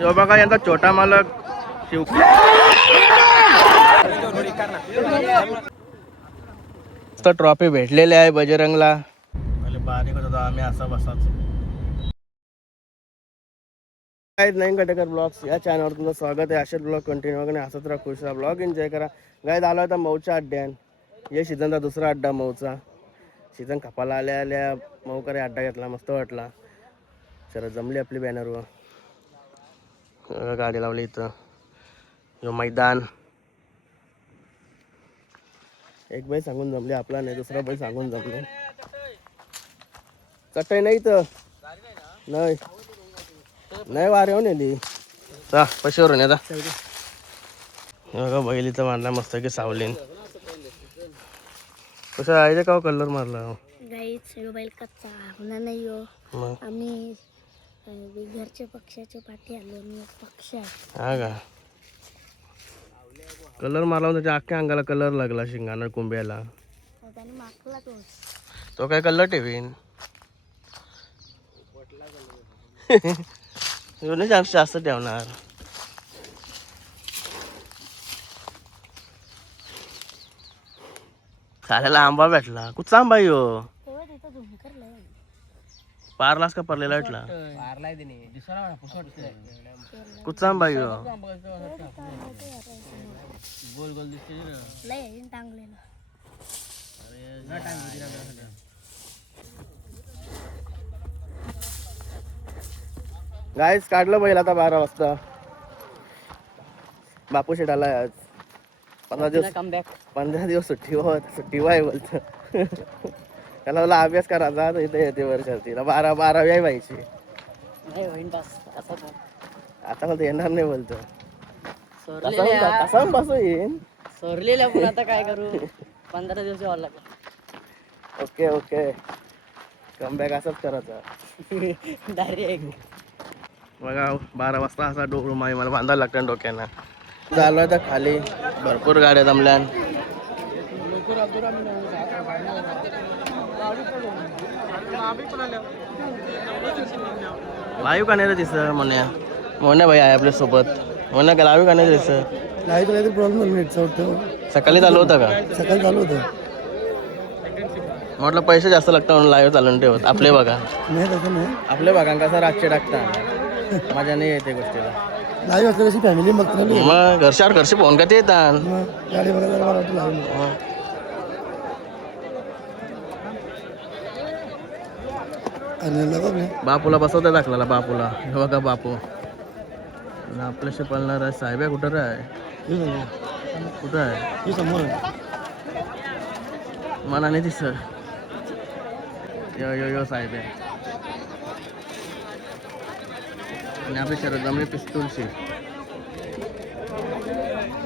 यो बघा यांचा छोटा मालक शिव. ट्रॉफी भेटलेली आहे बजरंगला. बारीक होता आम्ही असा बसाच. नाही कटेकर ब्लॉग्स या चॅनलवर तुमचं स्वागत आहे. असेच ब्लॉग कंटिन्यू वगैरे हसत राहा, खुश राहा, ब्लॉग एन्जॉय करा. गाईज आलो होता मऊच्या अड्ड्यान. या सीझनचा दुसरा अड्डा मऊचा. सीझन खपाला आल्या आल्या मऊकडे अड्डा घेतला, मस्त वाटला. सर जमली आपली बॅनरवर. गाडी लावली इथं. यो मैदान एक बाई सांगून जमले, आपला नाही दुसरा बाई सांगून जमले. चटई नाही तर नाही नाही वारे होऊन नेली चा पैशावरून येता. बघा बैलीचा मारला मस्त की सावलीन. कसं आहे का कलर मारला बैल कच्चा होणार नाही हो. आम्ही घरच्या पक्षाच्या पाठी आलो. मी पक्ष आहे हा का. कलर मारला त्याच्या अख्ख्या अंगाला कलर लागला, शिंगाना कुंब्याला. त्याने मागला तो काय कलर ठेवीन. जास्त ठेवणार. साल्याला आंबा भेटला. कुठचा आंबा यो पारलास का परलेला भेटला. कुठचा आंबा यो गोल गोल गाईस काढलं बैल आता 12 वाजता. बापू शेट आलाय आज. 15 दिवस सुट्टी वाय बोलत. त्याला मला अभ्यास करायचा इथे येते वर्षाला 12 व्हायची. आता बोलतो येणार नाही बोलतो. कसं बसू येईन सोरलेल्या पण आता काय करू. 15 दिवस यावं लागलं. ओके ओके कमबॅक असंच करायचं डायरेक्ट. बघा 12 वाजता असा डोकं माई मला बांधायला लागतं डोक्यानं. झालं तर खाली भरपूर गाड्या जमल्या. लाईव्ह का नाही दिसत मोन्या भाई आहे आपल्या सोबत. मोन्या का लाईव्ह का नाही दिसत. लाईव्ह प्रॉब्लेम सकाळी चालू होतं का. सकाळी चालू होतं. म्हटलं पैसे जास्त लागतात म्हणून लाईव्ह चालून ठेवत. आपले बघा नाही आपल्या बघा कसं रातचे टाकता. मजा नाही येते गोष्टीला. लाईव्ह असलं कशी फॅमिली मग घरच्यावर घरचे फोन का ते येतात. गाडी बघा बापूला बसवता दाखला. बापूला हे बघा बापू आपल्याशी पळणार आहे. साहेब आहे कुठं आहे. कुठं आहे समोर मनाने दिसत. यो यो यो साहेब आहे. आणि आपली शरद जमली पिस्तूलशी.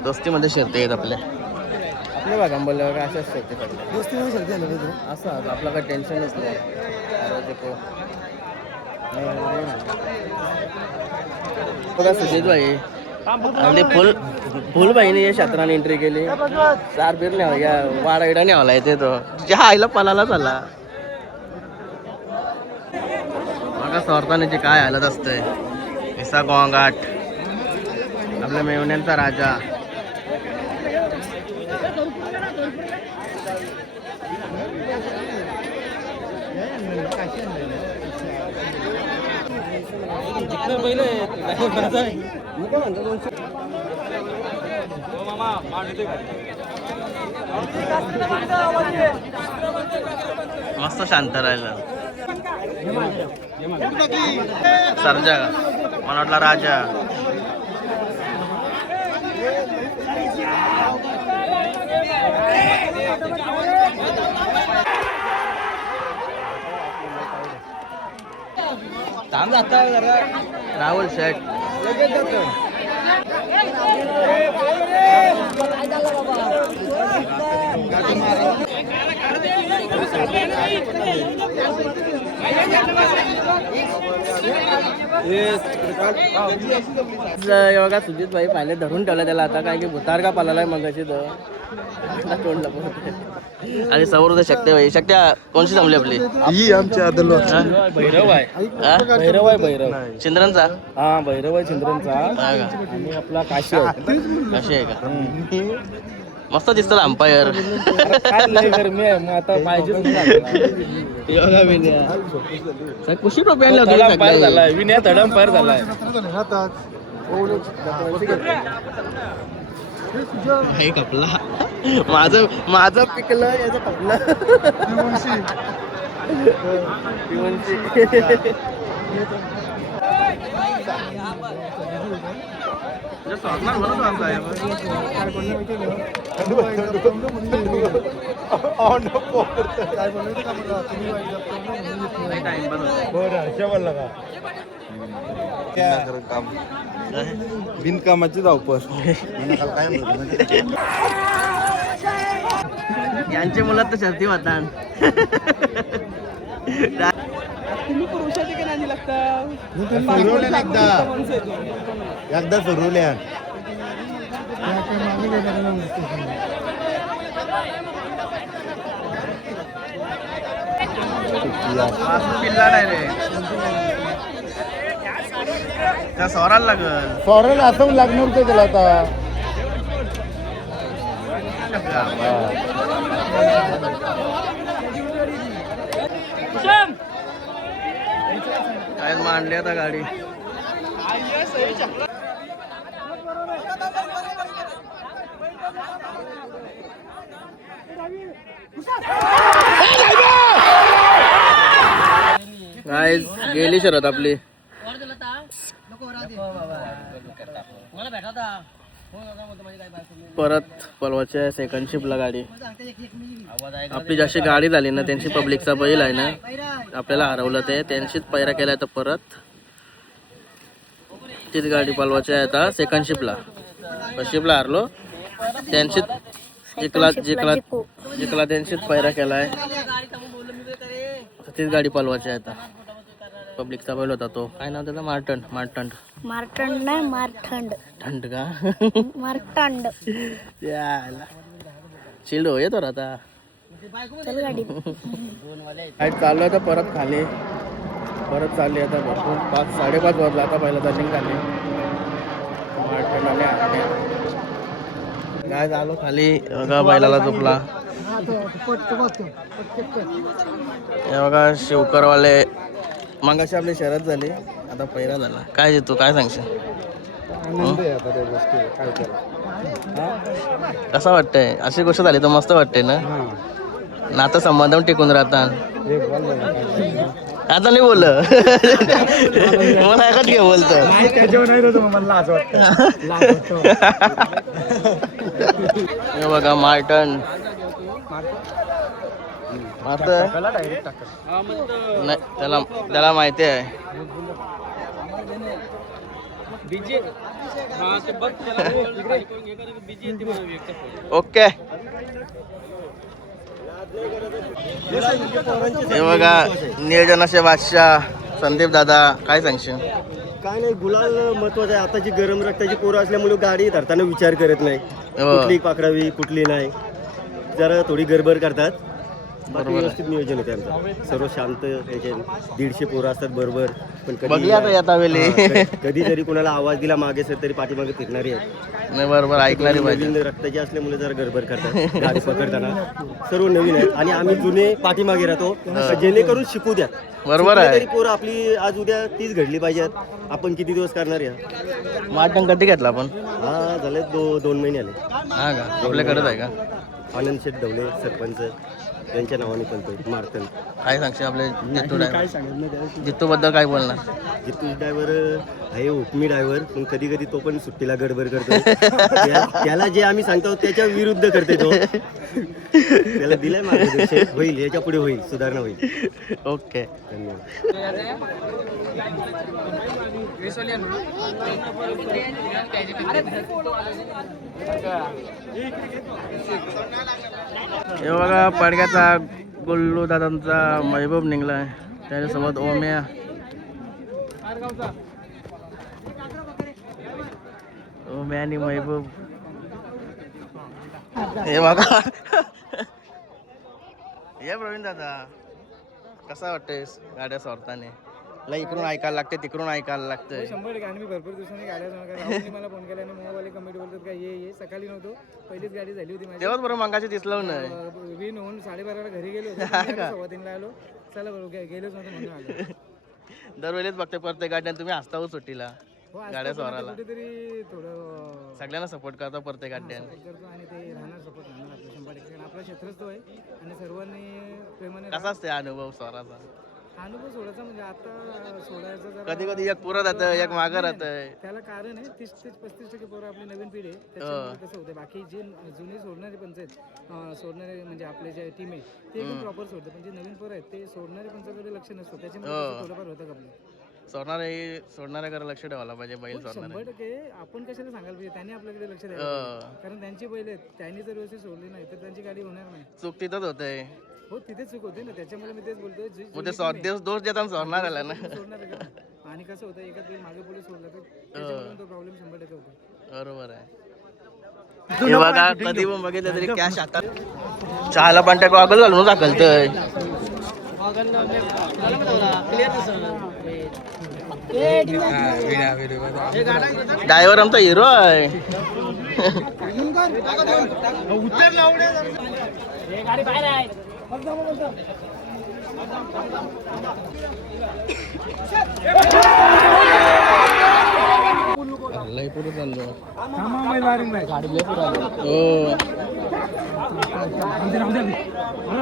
दोस्तीमध्ये शिरते येत आपल्या बघा बोलले बघा अशाच शिरते असं आपलं काही टेन्शनच नाही. बघा सुजित भाई आणि फुलबाईने या क्षेत्राने एंट्री केली. 4 बीर नाही या वाडा इडा नाही आला येते तो तिच्या आईला पलाला चालला. बघा स्वार्थाने काय हालत असतंय. निसा गोंगाट आपल्या मेवण्यांचा राजा. मस्त शांत राहिलं. सर्जा मला वाटला राजा. राहुल शेठ बघा सुजित भाई पाहिले धरून ठेवलं त्याला आता काय की भुतार का पालालाय मग अशी तोंड लपवते. आणि समोर शक्ती भाई शक्त्या कोणची जमली आपली ही आमची आदल भैरव आहे हा? भैरव आहे भैरव चिंद्रांचा हा भैरव आहे चंद्रांचा हा का? आणि आपला काशी आहे कशी आहे का मस्त दिसतं अंपायर. काय लय गरमी आहे मग आता पाहिजेच कुशी टोपी आणली होती अंपायर झालाय विनय थर्ड अंपायर झालाय हे कपला माझं पिकलं याचं कपलं बिनकामाची धावपळ. यांचे मुलं तर शर्ती होतात. एकदा सुरवल्या पिल्ला डायरेक्ट त्या सोराला लागल फॉरेन असं लागणार होतं त्याला आता. काय मांडली आता गाडी. काय गेली शरद आपली. परत पलवाच्या सेकंड शिपला गाडी. आपली जशी गाडी झाली ना त्यांची पब्लिकचा बैल आहे ना आपल्याला हरवलं ते त्यांचीच पैरा केलाय तर परत तीच गाडी पलवाच्या आहे आता सेकंड शिपला हरलो त्यांचीच जिकला त्यांचीच पैरा केलाय तीच गाडी पलवाची आहे आता. पब्लिकचा बैल होता तो काय नाव त्याचा मार्टंड नाही मारठंड थंड का मारटंड याला चिल्ड हो येतो आता. चल गाडी काय चालू तर परत खाली परत चालली आता भरपूर 5-5:30 वाजला आता पहिला रनिंग झाली काय झालो खाली बघा बैलाला झोपला. हे बघा शिवकरवाले मग अशी आपली शर्यत झाली आता पहिरा झाला. काय देतो काय सांगशील कसं वाटतंय अशी गोष्ट झाली तर मस्त वाटते ना नातं संबंध टिकून राहतात. आता नाही बोललं मला ऐकत घे बोलतो हे बघा मार्टन नाही त्याला माहिती आहे. ओके हे बघा नियोजनाचे बादशाह संदीप दादा काय सांगशील. काय नाही गुलाल महत्वाचं आहे. आताची गरम रक्ताची पोरं असल्यामुळे गाडी धरताना विचार करत नाही कुठली पकडावी कुठली नाही जरा थोडी गडबड करतात. बाकी व्यवस्थित नियोजन आहे त्यांचं सर्व शांत याचे 150 पोरं असतात बरोबर पण कधी जरी कोणाला आवाज दिला मागे सर तरी पाठीमागे फिरणारी आहेत नाही बरोबर ऐकणारी नवीन रक्ताची असल्यामुळे जरा गडबड करतात गाडी पकडताना सर्व नवीन आहेत आणि आम्ही जुने पाठीमागे राहतो जेणेकरून शिकू द्या बरोबर आहे. तरी पोरं आपली आज उद्या तीच घडली पाहिजेत. आपण किती दिवस करणार या मार्टन कधी घेतला आपण हा झाले 2 महिने आले. हा का आपल्याकडेच आहे का आनंद शेठ ढवळे सरपंच त्यांच्या नावाने पण तो मारतन. काय सांगशील आपले जित्तू ड्रायव्हर जित्तू बद्दल काय बोलणार. जितू ड्रायव्हर आहे हुकमी ड्रायव्हर पण कधी कधी तो पण सुट्टीला गडबड करतो त्याला जे आम्ही सांगतो त्याच्या विरुद्ध करते तो त्याला दिलाय मार्गदर्शन होईल याच्या पुढे होईल सुधारणा होईल. ओके हे बघा पडग्याचा गोल्लू दादांचा महबूब निघलाय, त्याच्यासोबत ओम्या. ओम्या आणि महबूब. हे बघा. हे प्रवीण दादा, कसा वाटतेस गाड्या सोडताना? ला इकडून ऐकायला लागते, तिकडून ऐकायला लागतंय. 100% आणि मी भरपूर दिवसांनी गाड्या राहुलने मला फोन केला आणि मोबाईल कमेंट बोलतात का ये सकाळी नव्हतो, पहिलीच गाडी झाली होती माझी. तेव्हाच बरोबर मंगाशी दिसलं नाही. विन होऊन 12:30ला घरी गेलो होतो, 3:15 आलो. चला बरोबर गेलोच नव्हतं म्हणून आलो. दरवेळेस बघते प्रत्येक गाड्यात तुम्ही असता सुट्टीला हो, आज गाड्या पण सोडायला. कुठेतरी थोडं सगळ्यांना सपोर्ट करता प्रत्येक गाड्यात. करतो आणि ते राहणार सपोर्ट राहणार आपलं 100%. आपला क्षेत्रच तो आहे आणि सर्वांनी प्रेमाने कसा असते अनुभव स्वराचा? अनुभव सोडायचा म्हणजे आता सोडायचा जरा कधी कधी एक पुरं राहतं, एक मागं राहतं. त्याला कारण आहे 30-35% पोरं आपली नवीन पिढी आहे, त्याच्यामुळे कसं होतं. बाकी जे जुनी सोडणारे पंचायत सोडणारे म्हणजे आपले जे टीम आहे ते एकदम प्रॉपर सोडतं, पण जे नवीन पोरं आहेत ते सोडणारे पंचायतकडे लक्ष नसतं, त्याच्यामुळे कसं थोडंफार होतं का आपलं. सोडणाऱ्याकडे लक्ष ठेवायला पाहिजे बैल सोडणारे. 100% आपण कशाला सांगायला पाहिजे, त्यांनी आपल्याकडे लक्ष द्यायला पाहिजे. कारण त्यांची बैल आहेत, त्यांनी जर व्यवस्थित सोडली नाही तर त्यांची गाडी होणार नाही. चूक तिथंच होतंय. हो, तिथे चूक होते ना, त्याच्यामुळे मी तेच बोलतोय. मग ते दोष देताना सोडणार आला ना. सोडणार आहे का? आणि कसं होतं, एका बैल मागे पुढे सोडला तर त्याच्यामुळे तो प्रॉब्लेम 100% होतो. बरोबर आहे. हे बघा, कधी पण बघितलं तरी कॅश हातात. चहाला पण गॉगल घालून दाखलतय. ड्रायव्हर आमचा हिरो आहे. लय पुढे चाललो.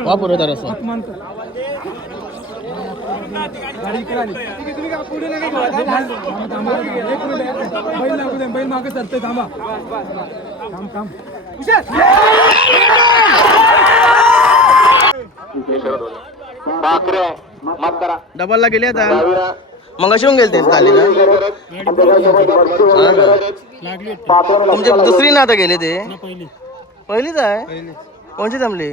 हो पुढे तर असं बैल मागे सरतोय, थांबा. डबलला गेले आता. मग अशी गेले तेच झाली ना. तुमची दुसरी ना आता गेले ते. पहिलीच आहे. कोणची जमली?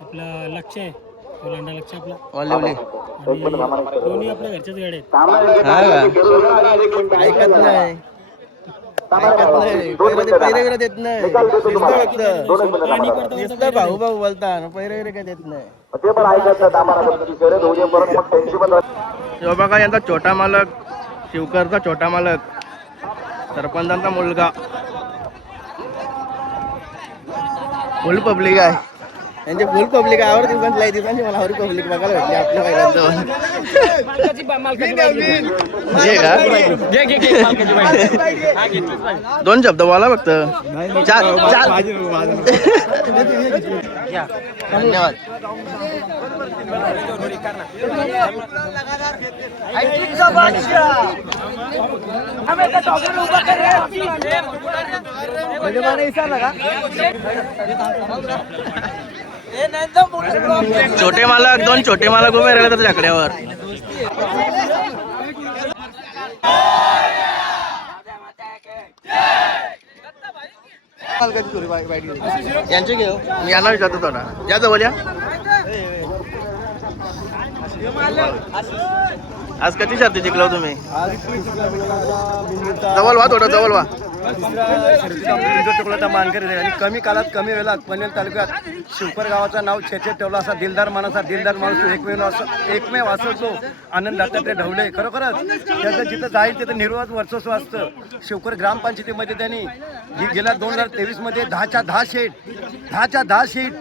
आपला लक्ष आहे, ओलांडा लक्ष आपला. वाल्यवली दोन्ही आपल्या घरच्याच गाड्या आहेत. ऐकत नाही. पैरे देत नाही. नुसतं भाऊ भाऊ बोलता, पैरे काय देत नाही. यो बघा, यांचा छोटा मालक, शिवकरचा छोटा मालक, सरपंचांचा मुलगा. फुल पब्लिक आहे यांचे, फुल पब्लिक आहे. आवडत दिवसांची मला आवडी पब्लिक बघायला भेटली आपल्या पहिल्यांदा. दोन शब्द बोला फक्त. धन्यवाद. छोटे मालक, दोन छोटे मालक उभे राहिले तर आकड्यावर. यांचे घेऊ, मी यांना विचारतो थोडा. या जवळ या. आज कधी शर्ती जिंकलो तुम्ही? जवळ वा, थोडं जवळ वा. मानकरी आणि कमी काळात कमी वेळात पनवेल तालुक्यात शिवकर गावाचं नाव छेछे ठेवलं. असा दिलदार माणूस एकमेव असं तो आनंद दत्तात्रय ढवळे. खरोखरच त्याचं जिथं जाईल तिथं निर्वाध वर्चस्व असतं. शिवकर ग्रामपंचायतीमध्ये त्यांनी गेल्या 2023 मध्ये 10च्या 10 सीट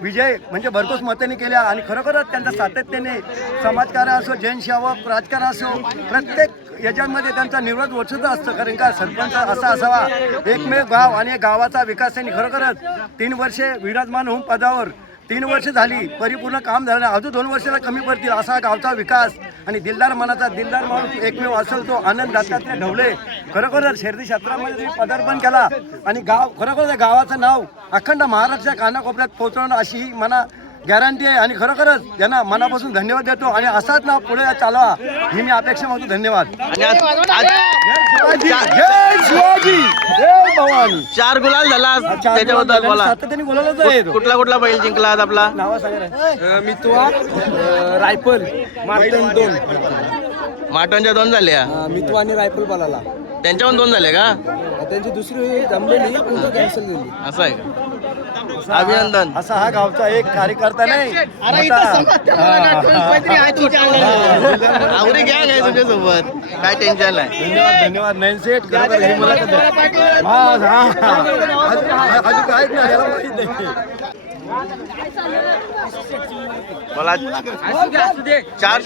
विजय म्हणजे भरघोस मतांनी केल्या. आणि खरोखरच त्यांचा सातत्याने समाजकार्य असो, जनसेवक, राजकारण असो, प्रत्येक याच्यामध्ये त्यांचा निर्वाध वर्चस्व असतं. कारण का सरपंच असा असावा एकमेव गाव आणि गावाचा विकास. त्यांनी खरोखरच 3 वर्षे विराजमान होऊन पदावर 3 वर्ष झाली, परिपूर्ण काम झालं नाही. अजून 2 वर्षाला कमी पडतील असा गावचा विकास. आणि दिलदार माणूस एकमेव असेल तो आनंद दत्तात्रय ढवळे. खरोखरच शर्यती क्षेत्रामध्ये पदार्पण केला आणि गाव खरोखर गावाचं नाव अखंड महाराष्ट्राच्या कानाकोपऱ्यात पोहोचवणं अशी ही मना गॅरंटी आहे. आणि खरोखरच यांना मनापासून धन्यवाद देतो आणि असाच नाव पुढे चालवा ही मी अपेक्षा मागतो. धन्यवाद. आणि आज जय शिवाजी, जय शिवाजी, जय 4 गुलाल झाला त्याच्याबद्दल बोला. कुठला कुठला बैल जिंकला आज आपला? मितवा रायफल मार्टन 2 माटोनच्या 2 झाल्या. मितवा आणि रायफल बोलाला त्यांच्या पण 2 झाले का? त्यांची दुसरी जमलेली पूर्ण कॅन्सल गेली. असं आहे का? अभिनंदन. असा हा गावचा एक कार्यकर्ता नाही आवरी गॅंग आहे तुझ्या सोबत, काय टेन्शन नाही. धन्यवाद नैनसेठ खरोखर ही मुलाखत आहे. अजून काहीच नाही याला माहित नाही. मला 4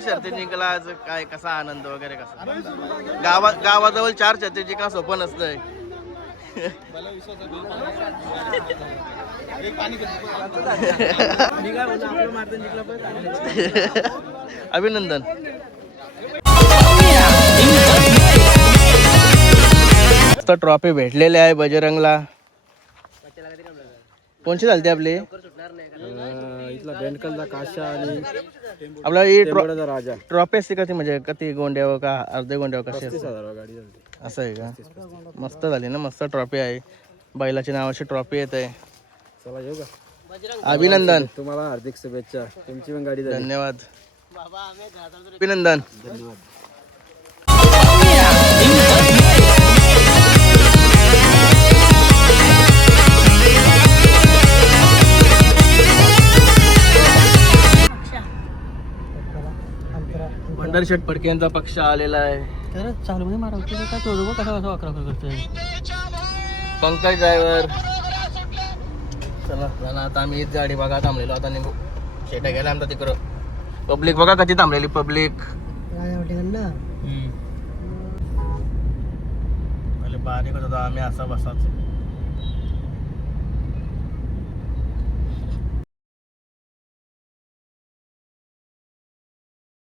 शर्ती जिंकला आज. काय कसा आनंद वगैरे कसा? गावाजवळ 4 शर्ती जिंकणं सोपं नसतंय. अभिनंदन. ट्रॉफी भेटलेली आहे बजरंगला. कोणची झालती आपली? इथला बेंडकलचा काशा आणि आपला ही राजा ट्रॉफी असते का ती, म्हणजे किती गोंड्यावर का अर्धे गोंड्यावर कशी असते? गाडी झाली. असं आहे का? मस्त झाली ना, मस्त ट्रॉफी आहे. बैलाची नावाची ट्रॉफी येत आहे. चला येऊ का? अभिनंदन. तुम्हाला हार्दिक शुभेच्छा. तुमची पण गाडी झाली. धन्यवाद. अभिनंदन. पंढरशेठ फडके यांचा पक्ष आलेला आहे. पंकज ड्रायव्हर. चला चला आता आम्ही हीच गाडी बघा थांबलेलो. आता निघू. शेटा गेला आमचा तिकडं. पब्लिक बघा कधी थांबलेली पब्लिक. बारीक होता आम्ही असा बसाच.